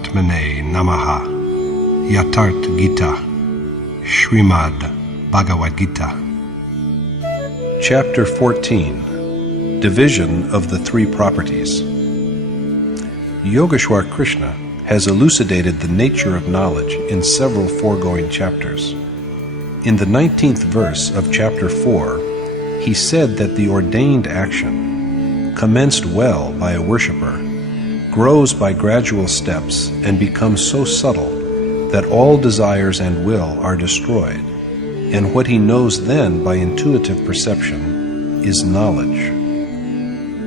Paramatmane Namaha. Yatart Gita. Srimad Bhagavad Gita. Chapter 14. Division of the Three Properties. Yogeshwar Krishna has elucidated the nature of knowledge in several foregoing chapters. In the 19th verse of chapter 4, he said that the ordained action, commenced well by a worshipper, grows by gradual steps and becomes so subtle that all desires and will are destroyed, and what he knows then by intuitive perception is knowledge.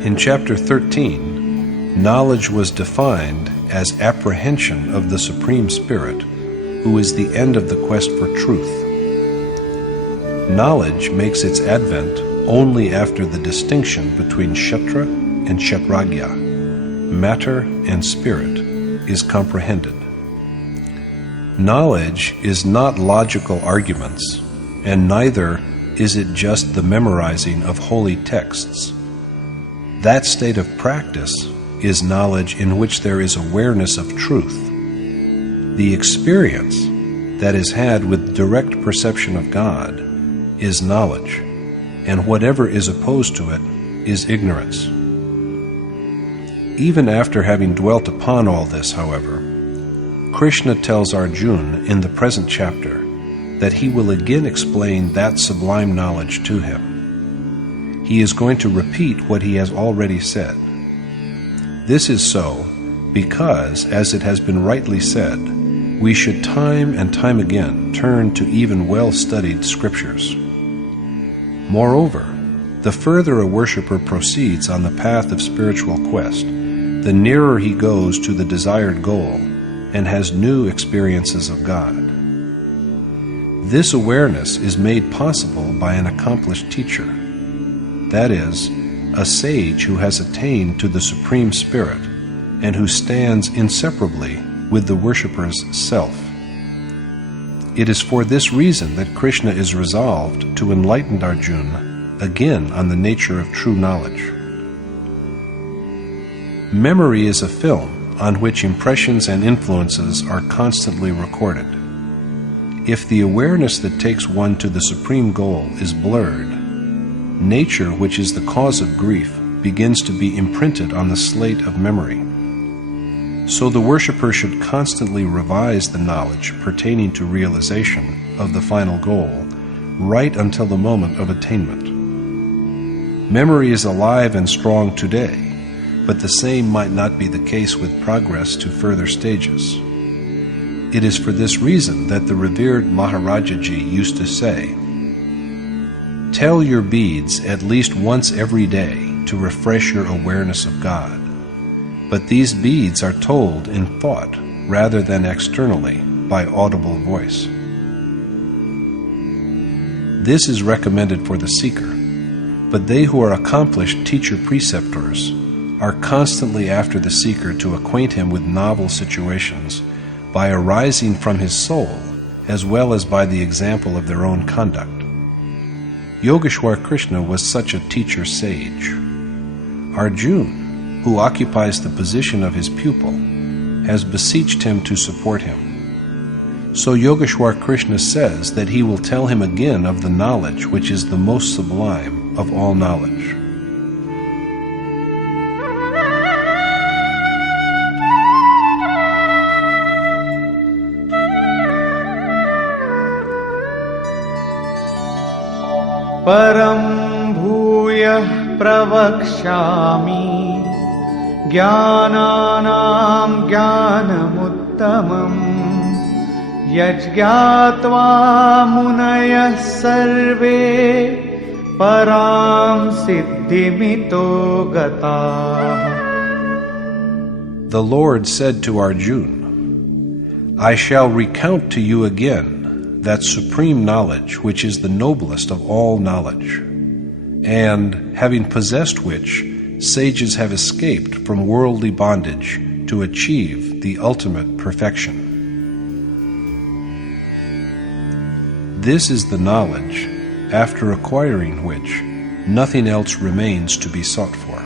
In chapter 13, knowledge was defined as apprehension of the Supreme Spirit, who is the end of the quest for truth. Knowledge makes its advent only after the distinction between Kshetra and Kshetragya, matter and spirit, is comprehended. Knowledge is not logical arguments, and neither is it just the memorizing of holy texts. That state of practice is knowledge in which there is awareness of truth. The experience that is had with direct perception of God is knowledge, and whatever is opposed to it is ignorance. Even after having dwelt upon all this, however, Krishna tells Arjuna in the present chapter that he will again explain that sublime knowledge to him. He is going to repeat what he has already said. This is so because, as it has been rightly said, we should time and time again turn to even well-studied scriptures. Moreover, the further a worshipper proceeds on the path of spiritual quest, the nearer he goes to the desired goal and has new experiences of God. This awareness is made possible by an accomplished teacher, that is, a sage who has attained to the Supreme Spirit and who stands inseparably with the worshipper's self. It is for this reason that Krishna is resolved to enlighten Arjuna again on the nature of true knowledge. Memory is a film on which impressions and influences are constantly recorded. If the awareness that takes one to the supreme goal is blurred, nature, which is the cause of grief, begins to be imprinted on the slate of memory. So the worshipper should constantly revise the knowledge pertaining to realization of the final goal right until the moment of attainment. Memory is alive and strong today, but the same might not be the case with progress to further stages. It is for this reason that the revered Maharajaji used to say, "Tell your beads at least once every day to refresh your awareness of God. But these beads are told in thought rather than externally by audible voice." This is recommended for the seeker, but they who are accomplished teacher-preceptors are constantly after the seeker to acquaint him with novel situations by arising from his soul as well as by the example of their own conduct. Yogeshwar Krishna was such a teacher sage. Arjuna, who occupies the position of his pupil, has beseeched him to support him. So Yogeshwar Krishna says that he will tell him again of the knowledge which is the most sublime of all knowledge. Param bhuyah pravakshami Jnananam jnanamuttamam Yajñātvā munayah sarve Param siddhimito gataः. The Lord said to Arjuna, "I shall recount to you again that supreme knowledge which is the noblest of all knowledge, and, having possessed which, sages have escaped from worldly bondage to achieve the ultimate perfection. This is the knowledge, after acquiring which, nothing else remains to be sought for."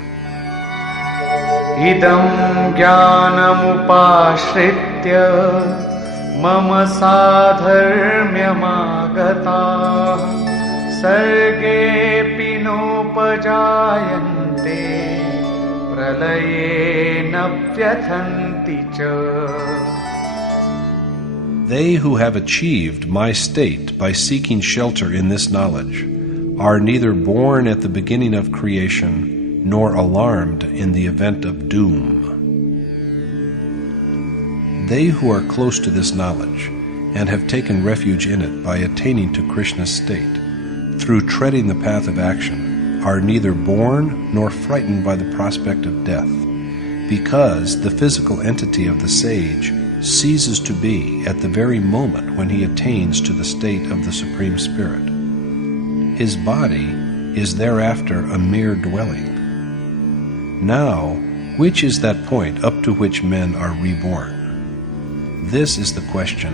idam jnanamupashritya mama sadharmyamagataः sargepi nopajayante pralaye navyathanti cha. They who have achieved my state by seeking shelter in this knowledge are neither born at the beginning of creation nor alarmed in the event of doom. They who are close to this knowledge and have taken refuge in it by attaining to Krishna's state through treading the path of action are neither born nor frightened by the prospect of death, because the physical entity of the sage ceases to be at the very moment when he attains to the state of the Supreme Spirit. His body is thereafter a mere dwelling. Now, which is that point up to which men are reborn? This is the question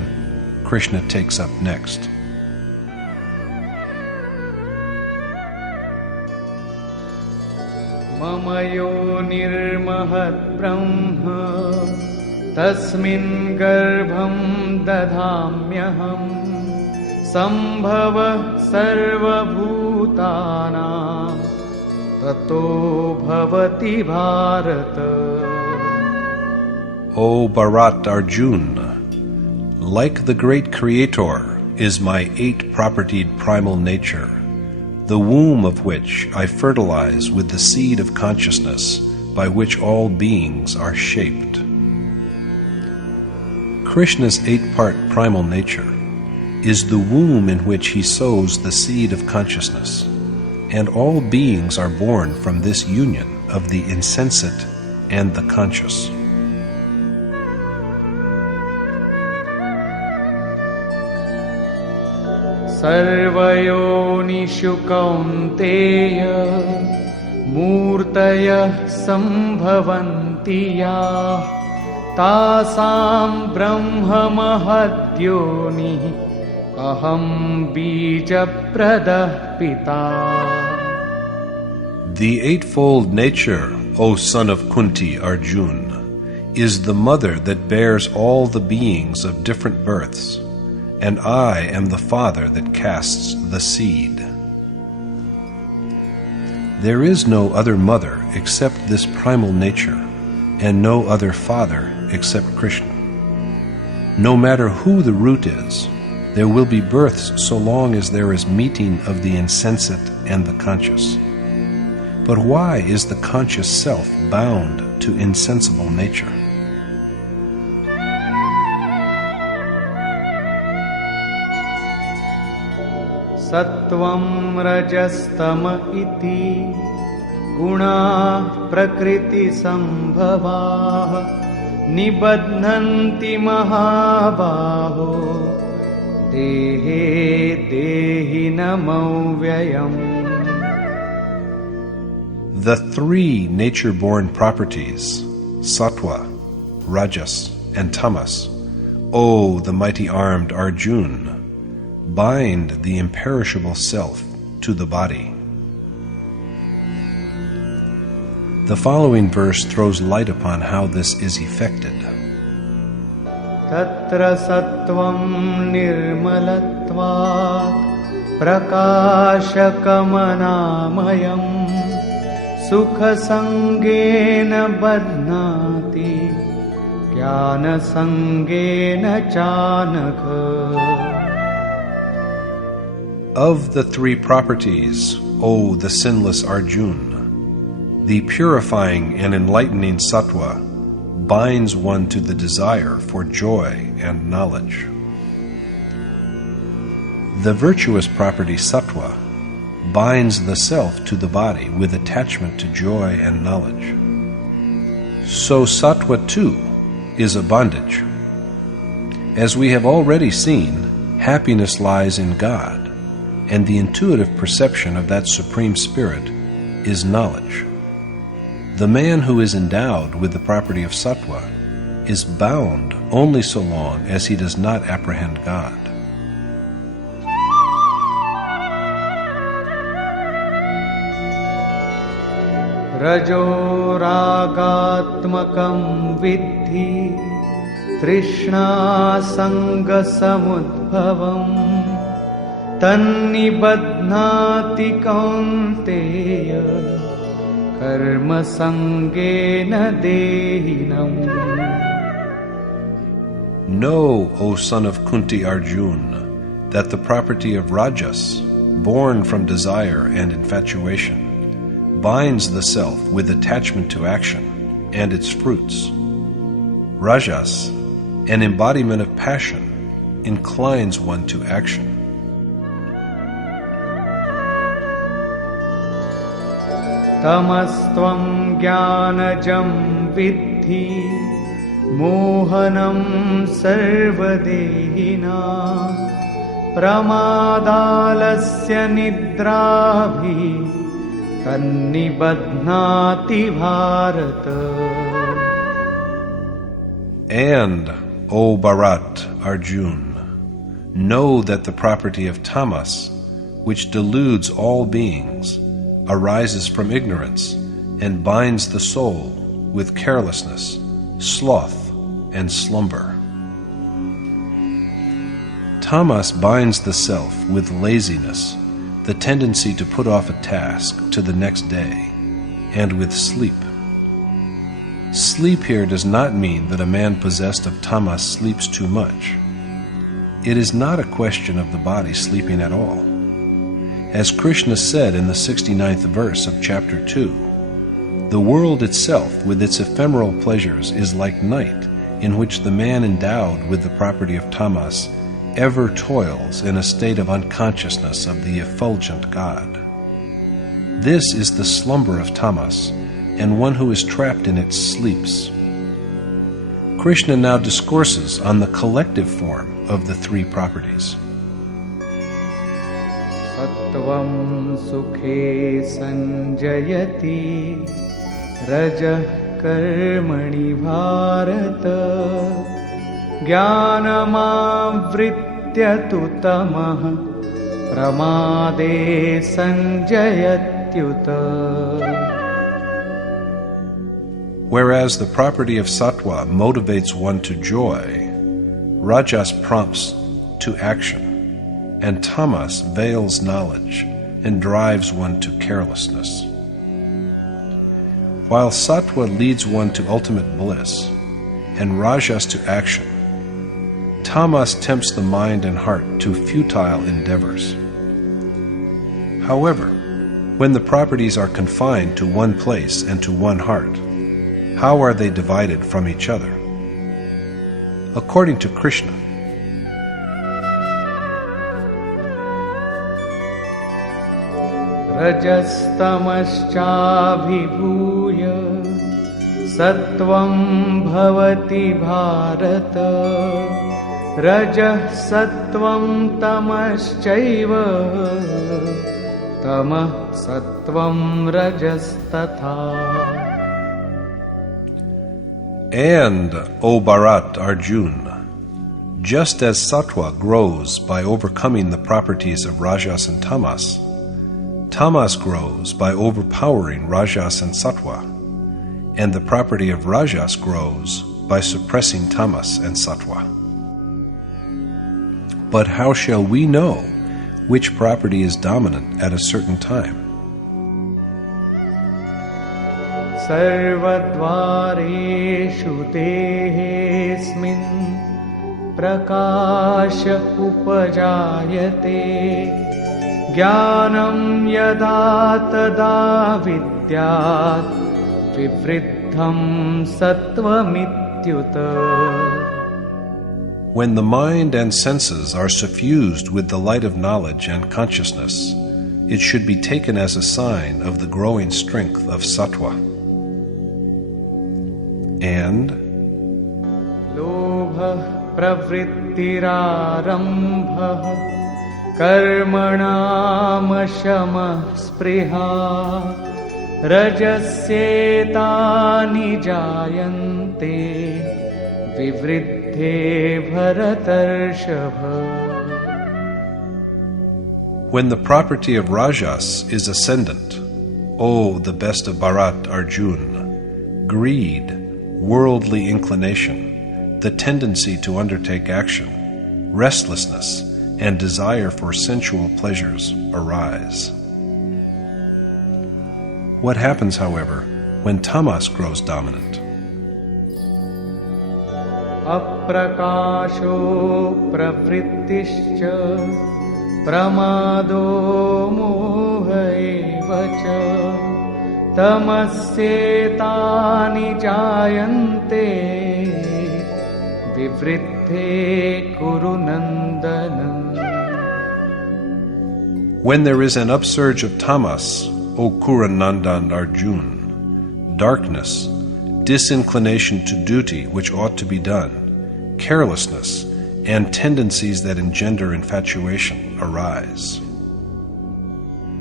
Krishna takes up next. Mama yonirmahad brahma tasmin garbham dadhamyaham sambhava sarvabhutanam tato bhavati bharata. O Bharat Arjuna, like the great Creator is my eight-propertied primal nature, the womb of which I fertilize with the seed of consciousness by which all beings are shaped. Krishna's eight-part primal nature is the womb in which he sows the seed of consciousness, and all beings are born from this union of the insensate and the conscious. Sarvayonishu kaunteya murtaya sambhavanti yah tasam brahma mahadyoni aham bija pradah pita. The eightfold nature, O son of Kunti Arjuna, is the mother that bears all the beings of different births, and I am the father that casts the seed. There is no other mother except this primal nature, and no other father except Krishna. No matter who the root is, there will be births so long as there is meeting of the insensate and the conscious. But why is the conscious self bound to insensible nature? Sattvam rajastama iti guna prakriti sambhava nibadhanti mahabaho dehe dehi namo vyayam. The three nature-born properties, sattva, rajas, and tamas, O the mighty-armed Arjuna, bind the imperishable self to the body. The following verse throws light upon how this is effected. Tatra sattvam nirmalatvat prakashakamanāmayam sukha sangena badhnāti jnana sangena chanakha. Of the three properties, O the sinless Arjuna, the purifying and enlightening sattva binds one to the desire for joy and knowledge. The virtuous property sattva binds the self to the body with attachment to joy and knowledge. So sattva too is a bondage. As we have already seen, happiness lies in God, and the intuitive perception of that Supreme Spirit is knowledge. The man who is endowed with the property of sattva is bound only so long as he does not apprehend God. रजो रागात्मकं विद्धि तृष्णासङ्गसमुद्भवम् तन्निबध्नाति कौन्तेय कर्मसङ्गेन देहिनम्. Know, O son of Kunti Arjuna, that the property of Rajas, born from desire and infatuation, binds the self with attachment to action and its fruits. Rajas, an embodiment of passion, inclines one to action. तमस्त्वं ज्ञानजं विद्धि मोहनं सर्वदेहिनां प्रमादालस्य निद्राभिः तन्निबध्नाति Bharat. And, O Bharat, Arjuna, know that the property of tamas, which deludes all beings, arises from ignorance and binds the soul with carelessness, sloth, and slumber. Tamas binds the self with laziness, the tendency to put off a task to the next day, and with sleep. Sleep here does not mean that a man possessed of tamas sleeps too much. It is not a question of the body sleeping at all. As Krishna said in the 69th verse of chapter 2, the world itself with its ephemeral pleasures is like night, in which the man endowed with the property of tamas ever toils in a state of unconsciousness of the effulgent God. This is the slumber of tamas, and one who is trapped in it sleeps. Krishna now discourses on the collective form of the three properties. Sattvam sukhe sanjayati rajah karmani bharata jnanamavritya tu tamah pramade sanjayatyuta. Whereas the property of sattva motivates one to joy, rajas prompts to action, and tamas veils knowledge and drives one to carelessness. While sattva leads one to ultimate bliss, and rajas to action, tamas tempts the mind and heart to futile endeavors. However, when the properties are confined to one place and to one heart, how are they divided from each other? According to Krishna, Rajastamaschabhibhuya sattvam bhavati bharata rajah sattvam tamaschaiva tamah sattvam rajastatha. And, O Bharat Arjuna, just as sattva grows by overcoming the properties of rajas and tamas, tamas grows by overpowering rajas and sattva, and the property of rajas grows by suppressing tamas and sattva. But how shall we know which property is dominant at a certain time? Sarvadvareshu tehesmin prakasha upajayate jnanam yada tada vidyat vivriddham sattvamityuta. When the mind and senses are suffused with the light of knowledge and consciousness, it should be taken as a sign of the growing strength of sattva. And lobha pravrittirarambha कर्मणाम शमः स्पृहा रजस्येतानि जायन्ते विवृद्धे भरतर्षभ. When the property of rajas is ascendant, O the best of Bharat Arjuna, greed, worldly inclination, the tendency to undertake action, restlessness, and desire for sensual pleasures arise. What happens, however, when tamas grows dominant? Aprakasho pravrittischa pramado moha eva cha tamassetani jayante vivriddhe kuru nandana. When there is an upsurge of tamas, O Kuranandan Arjuna, darkness, disinclination to duty which ought to be done, carelessness, and tendencies that engender infatuation arise.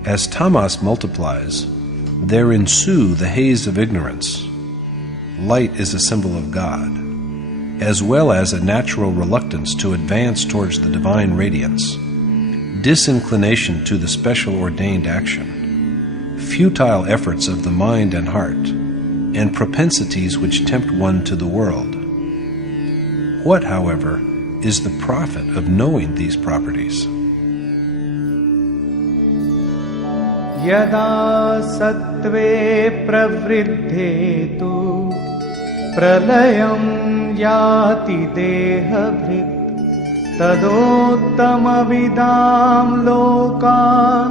As tamas multiplies, there ensue the haze of ignorance. Light is a symbol of God, as well as a natural reluctance to advance towards the divine radiance, disinclination to the special ordained action, futile efforts of the mind and heart, and propensities which tempt one to the world. What, however, is the profit of knowing these properties? Yada sattve pravriddhe tu pralayam yati dehabhrit tadottam vidam lokan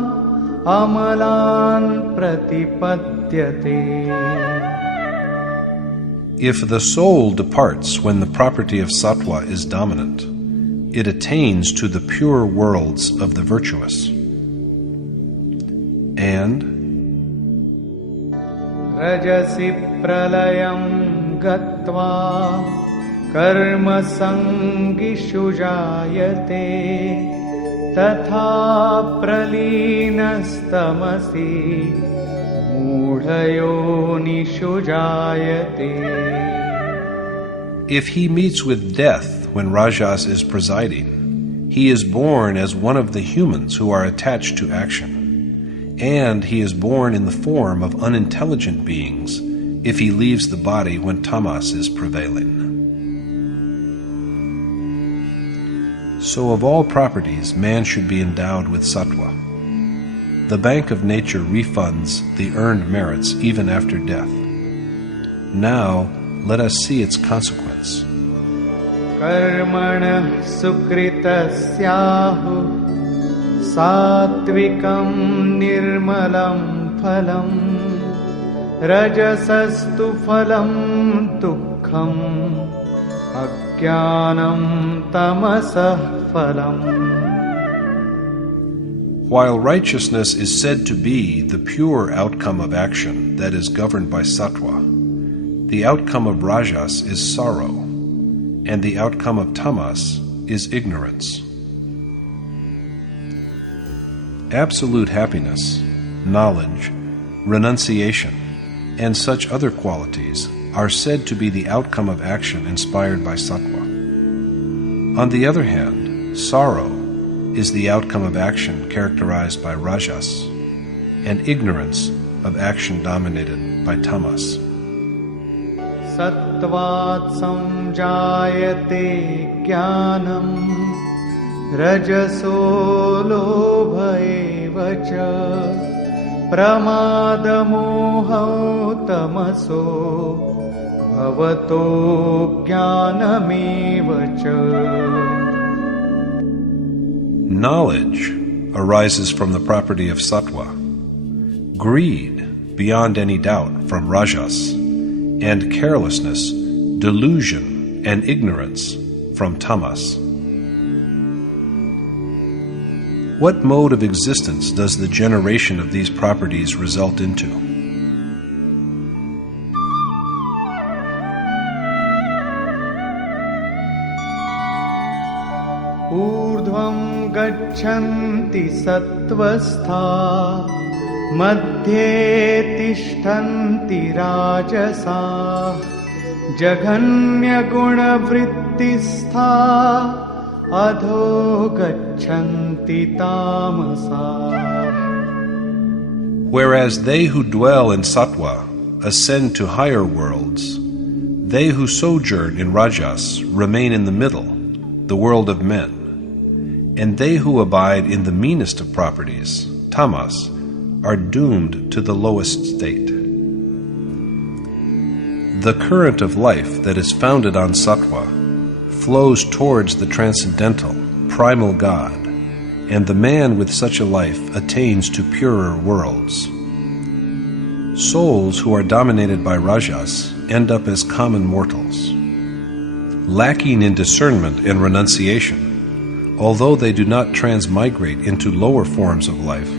amalan pratipadyate. If the soul departs when the property of sattva is dominant, it attains to the pure worlds of the virtuous. And Rajasi pralayam gatva karma sangishu jayate tatha praleenastamasi mudhayonishu jayate. if he meets with death when Rajas is presiding, he is born as one of the humans who are attached to action, and he is born in the form of unintelligent beings if he leaves the body when tamas is prevailing. So of all properties, man should be endowed with sattva. The bank of nature refunds the earned merits even after death. Now, let us see its consequence. Karmana sukritasyahu satvikam nirmalam phalam rajasastu phalam dukkham ajnanam tamasah phalam. While righteousness is said to be the pure outcome of action that is governed by sattva, the outcome of rajas is sorrow, and the outcome of tamas is ignorance. Absolute happiness, knowledge, renunciation, and such other qualities are said to be the outcome of action inspired by sattva. On the other hand, sorrow is the outcome of action characterized by rajas, and ignorance of action dominated by tamas. Sattvat samjayate jnanam rajaso lobha eva cha pramada moha tamaso bhavato jnanameva cha. Knowledge arises from the property of sattva, greed, beyond any doubt, from rajas, and carelessness, delusion, and ignorance from tamas. What mode of existence does the generation of these properties result into? Urdhvam gachanti sattvastha madhye tishtanti rajasa jaganya guna vrittistha adho gachanti tamasa. Whereas they who dwell in sattva ascend to higher worlds, they who sojourn in rajas remain in the middle, the world of men, and they who abide in the meanest of properties, tamas, are doomed to the lowest state. The current of life that is founded on sattva flows towards the transcendental, primal God, and the man with such a life attains to purer worlds. Souls who are dominated by rajas end up as common mortals. Lacking in discernment and renunciation, although they do not transmigrate into lower forms of life,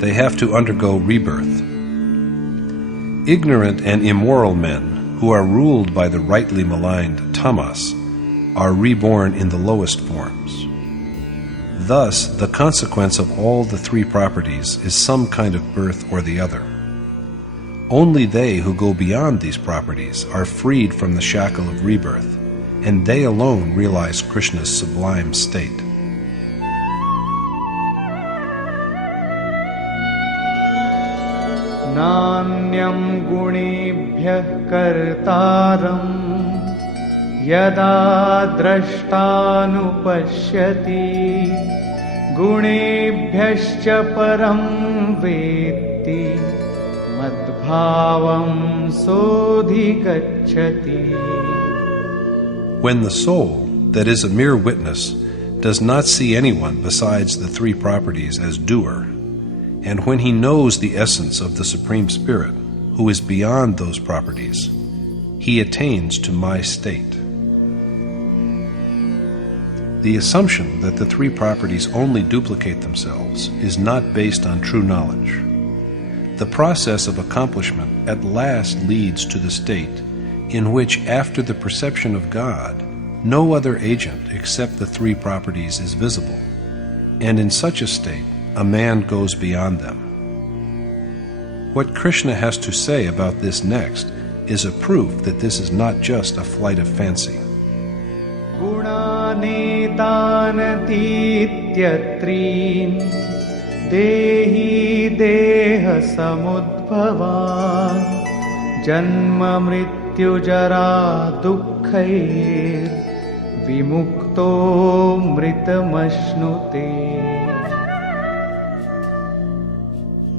they have to undergo rebirth. Ignorant and immoral men who are ruled by the rightly maligned tamas are reborn in the lowest forms. Thus, the consequence of all the three properties is some kind of birth or the other. Only they who go beyond these properties are freed from the shackle of rebirth, and they alone realize Krishna's sublime state. Nanyam gunebhyah kartaram yada drashtanupashyati gunebhyascha param vetti madbhavam sodhigacchati. When the soul, that is a mere witness, does not see anyone besides the three properties as doer, and when he knows the essence of the Supreme Spirit, who is beyond those properties, he attains to my state. The assumption that the three properties only duplicate themselves is not based on true knowledge. The process of accomplishment at last leads to the state in which, after the perception of God, no other agent except the three properties is visible, and in such a state, a man goes beyond them. What Krishna has to say about this next is a proof that this is not just a flight of fancy. Gunanetanatītyatrin dehi deha samudbhavan janma mrityu jara dukkhair vimukto mritamashnute.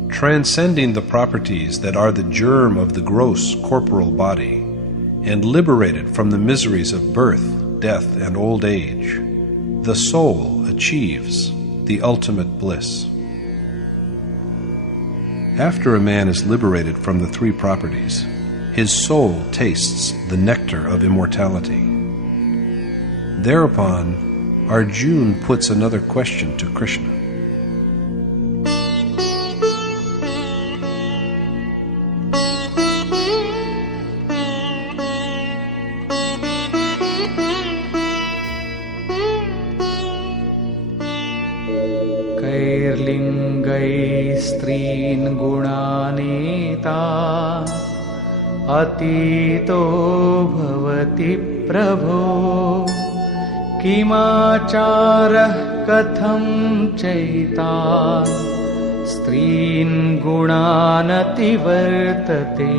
Transcending the properties that are the germ of the gross corporal body, and liberated from the miseries of birth, death, and old age, the soul achieves the ultimate bliss. After a man is liberated from the three properties, his soul tastes the nectar of immortality. Thereupon, Arjuna puts another question to Krishna. Kairlingai strin gunaneta atito bhavati prabho kimacharah katham chaitan strin gunanati vartate.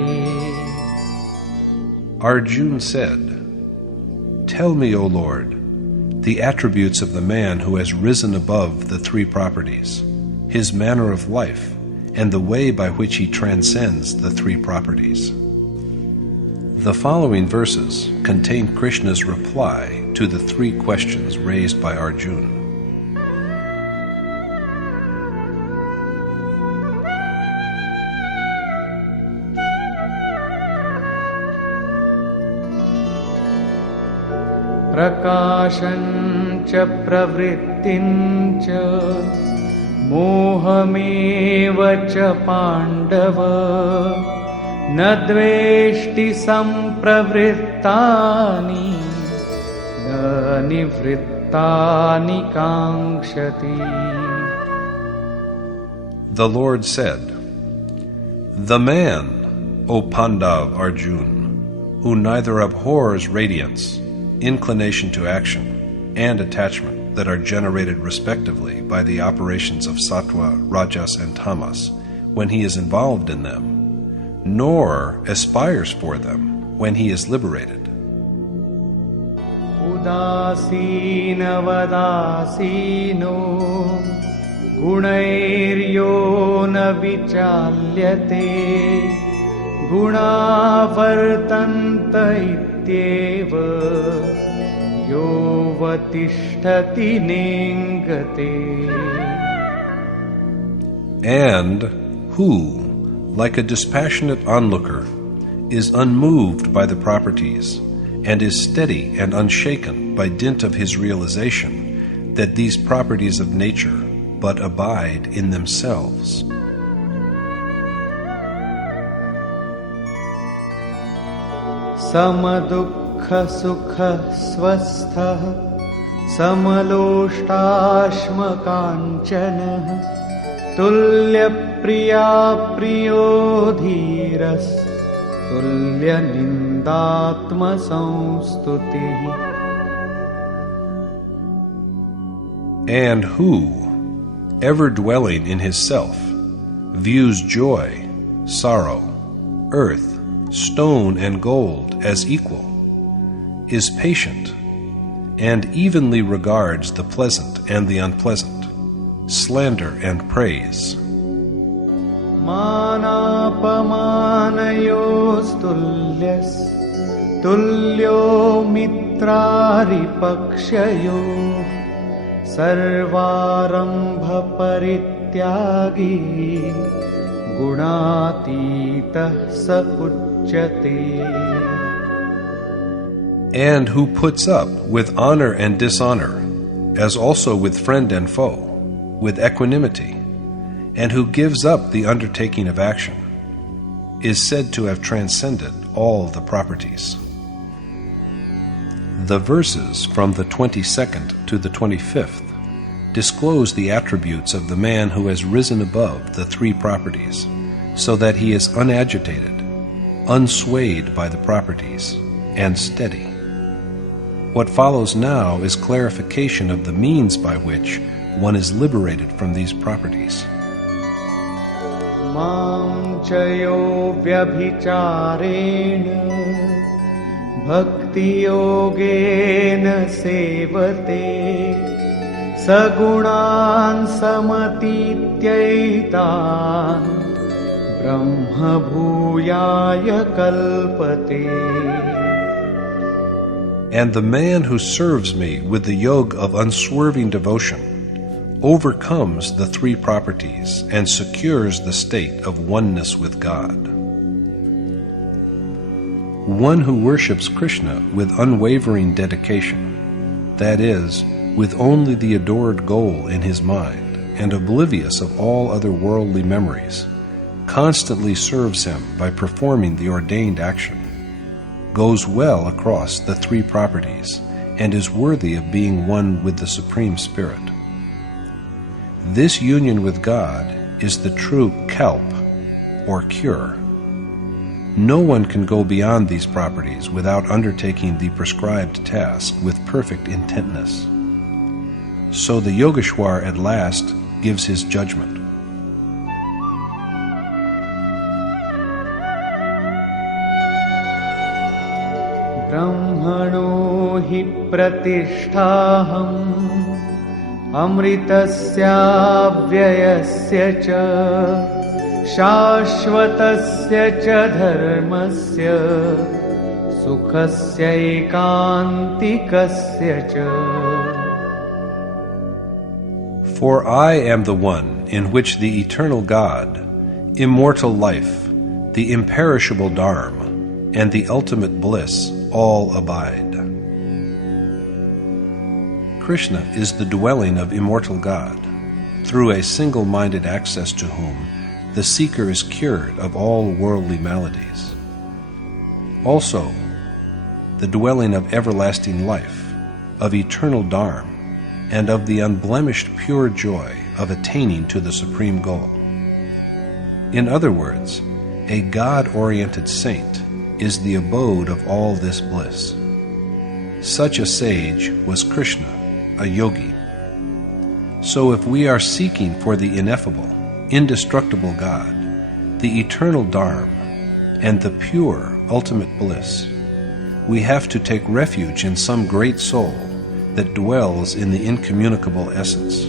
Arjuna said, "Tell me, O Lord, the attributes of the man who has risen above the three properties, his manner of life, and the way by which he transcends the three properties." The following verses contain Krishna's reply to the three questions raised by Arjuna. Prakashan cha pravrittin cha mohameva cha pandava na dveshti sampravrittani na nivrittani kankshati. The Lord said, "The man, O Pandav Arjuna, who neither abhors radiance, inclination to action, and attachment that are generated respectively by the operations of sattva, rajas, and tamas, when he is involved in them, nor aspires for them when he is liberated. Udasina vadasino gunairyo na vichalyate gunavartanta ityeva yo vatishtati nengate. And who, like a dispassionate onlooker, is unmoved by the properties, and is steady and unshaken by dint of his realization that these properties of nature but abide in themselves. Samadukha sukha swastha samaloshtāshma kanchana tulya priya priyo dhiras tulya nindatma samstutihi. And who, ever dwelling in his self, views joy, sorrow, earth, stone, and gold as equal, is patient, and evenly regards the pleasant and the unpleasant, slander and praise. Manapamanayos tulyo mitrari pakshayo sarvarambha parityagi gunatitah sa uchyate. And who puts up with honor and dishonor, as also with friend and foe, with equanimity, and who gives up the undertaking of action, is said to have transcended all the properties. The verses from the 22nd to the 25th disclose the attributes of the man who has risen above the three properties, so that he is unagitated, unswayed by the properties, and steady. What follows now is clarification of the means by which one is liberated from these properties. Mam chayo vyabhicārena bhakti yogena sevate sagunan samatityayitan brahma bhūyāya kalpate. And the man who serves me with the yoga of unswerving devotion overcomes the three properties and secures the state of oneness with God. One who worships Krishna with unwavering dedication, that is, with only the adored goal in his mind and oblivious of all other worldly memories, constantly serves him by performing the ordained action, goes well across the three properties, and is worthy of being one with the Supreme Spirit. This union with God is the true kalp, or cure. No one can go beyond these properties without undertaking the prescribed task with perfect intentness. So the Yogeshwar at last gives his judgment. Brahmano hi pratishthaham amritasya vyayasya cha shashvatasya cha dharmasya sukhasya ekantikasya cha. For I am the one in which the eternal God, immortal life, the imperishable Dharma, and the ultimate bliss all abide. Krishna is the dwelling of immortal God, through a single-minded access to whom the seeker is cured of all worldly maladies. Also, the dwelling of everlasting life, of eternal Dharma, and of the unblemished pure joy of attaining to the supreme goal. In other words, a God-oriented saint is the abode of all this bliss. Such a sage was Krishna, a yogi. So if we are seeking for the ineffable, indestructible God, the eternal Dharma, and the pure ultimate bliss, we have to take refuge in some great soul that dwells in the incommunicable essence.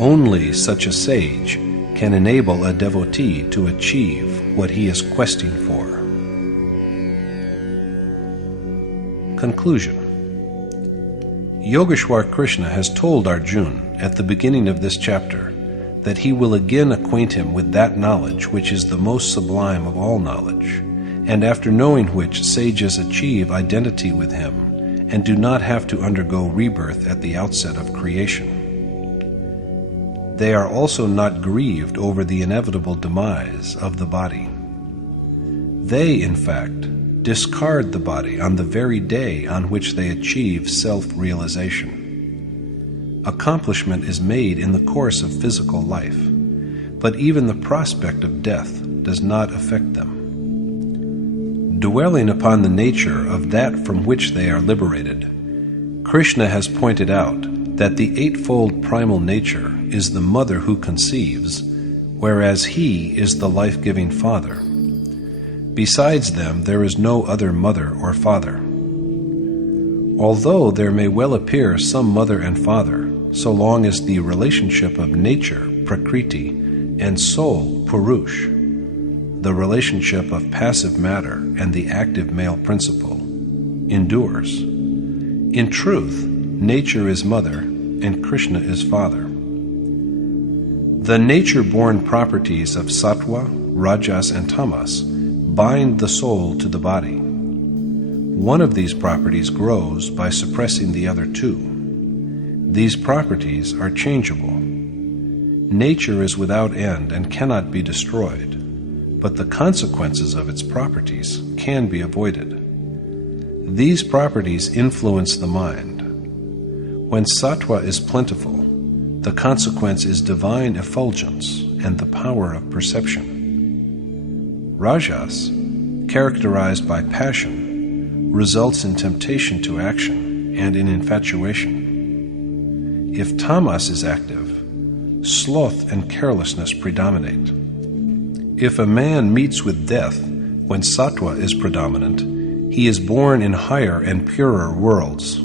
Only such a sage can enable a devotee to achieve what he is questing for. Conclusion. Yogeshwar Krishna has told Arjuna at the beginning of this chapter that he will again acquaint him with that knowledge which is the most sublime of all knowledge, and after knowing which sages achieve identity with him and do not have to undergo rebirth at the outset of creation. They are also not grieved over the inevitable demise of the body. They, in fact, discard the body on the very day on which they achieve self-realization. Accomplishment is made in the course of physical life, but even the prospect of death does not affect them. Dwelling upon the nature of that from which they are liberated, Krishna has pointed out that the eightfold primal nature is the mother who conceives, whereas he is the life-giving father. Besides them, there is no other mother or father. Although there may well appear some mother and father, so long as the relationship of nature, Prakriti, and soul, Purush, the relationship of passive matter and the active male principle, endures. In truth, nature is mother and Krishna is father. The nature-born properties of sattva, rajas, and tamas bind the soul to the body. One of these properties grows by suppressing the other two. These properties are changeable. Nature is without end and cannot be destroyed, but the consequences of its properties can be avoided. These properties influence the mind. When sattva is plentiful, the consequence is divine effulgence and the power of perception. Rajas, characterized by passion, results in temptation to action and in infatuation. If tamas is active, sloth and carelessness predominate. If a man meets with death when sattva is predominant, he is born in higher and purer worlds.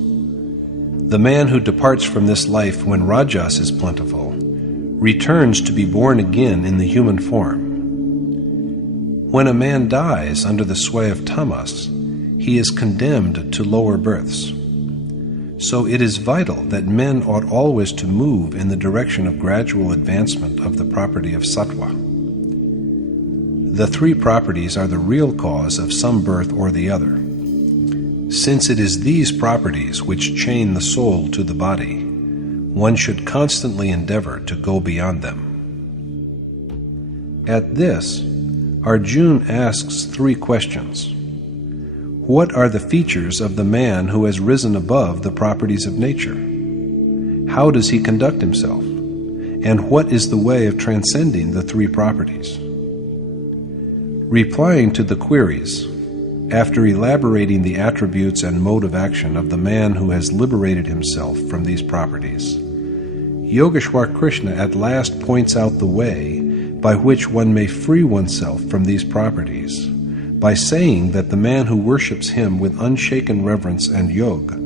The man who departs from this life when rajas is plentiful returns to be born again in the human form. When a man dies under the sway of tamas, he is condemned to lower births. So it is vital that men ought always to move in the direction of gradual advancement of the property of sattva. The three properties are the real cause of some birth or the other. Since it is these properties which chain the soul to the body, one should constantly endeavor to go beyond them. At this, Arjuna asks three questions. What are the features of the man who has risen above the properties of nature? How does he conduct himself? And what is the way of transcending the three properties? Replying to the queries, after elaborating the attributes and mode of action of the man who has liberated himself from these properties, Yogeshwar Krishna at last points out the way by which one may free oneself from these properties, by saying that the man who worships him with unshaken reverence and yoga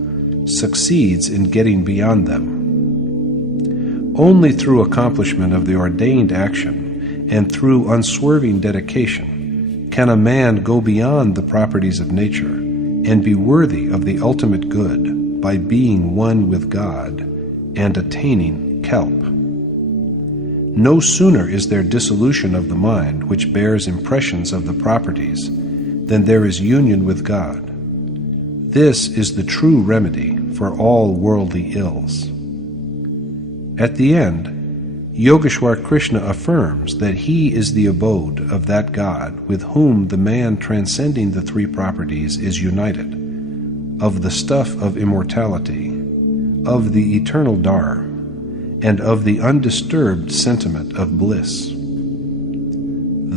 succeeds in getting beyond them. Only through accomplishment of the ordained action and through unswerving dedication can a man go beyond the properties of nature and be worthy of the ultimate good by being one with God and attaining kelp. No sooner is there dissolution of the mind which bears impressions of the properties than there is union with God. This is the true remedy for all worldly ills. At the end, Yogeshwar Krishna affirms that he is the abode of that God with whom the man transcending the three properties is united, of the stuff of immortality, of the eternal Dharma, and of the undisturbed sentiment of bliss.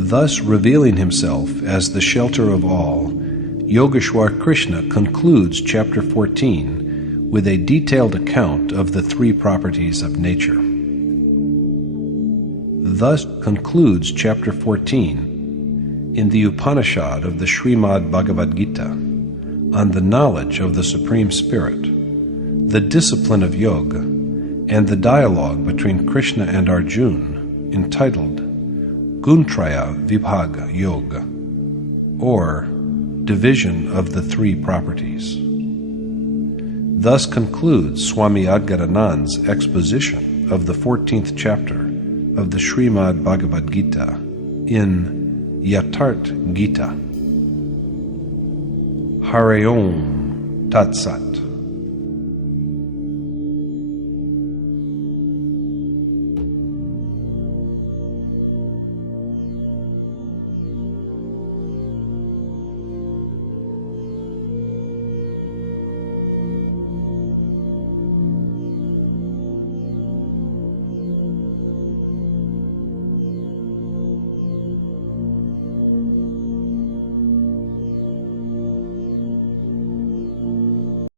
Thus revealing himself as the shelter of all, Yogeshwar Krishna concludes chapter 14 with a detailed account of the three properties of nature. thus concludes chapter 14 in the Upanishad of the Srimad Bhagavad Gita on the knowledge of the Supreme Spirit, the discipline of yoga, and the dialogue between Krishna and Arjuna entitled Gunatraya Vibhaag Yoga, or Division of the Three Properties. Thus concludes Swami Adgaranand's exposition of the 14th chapter of the Srimad Bhagavad Gita in Yatharth Gita. Hare Om Tat Sat.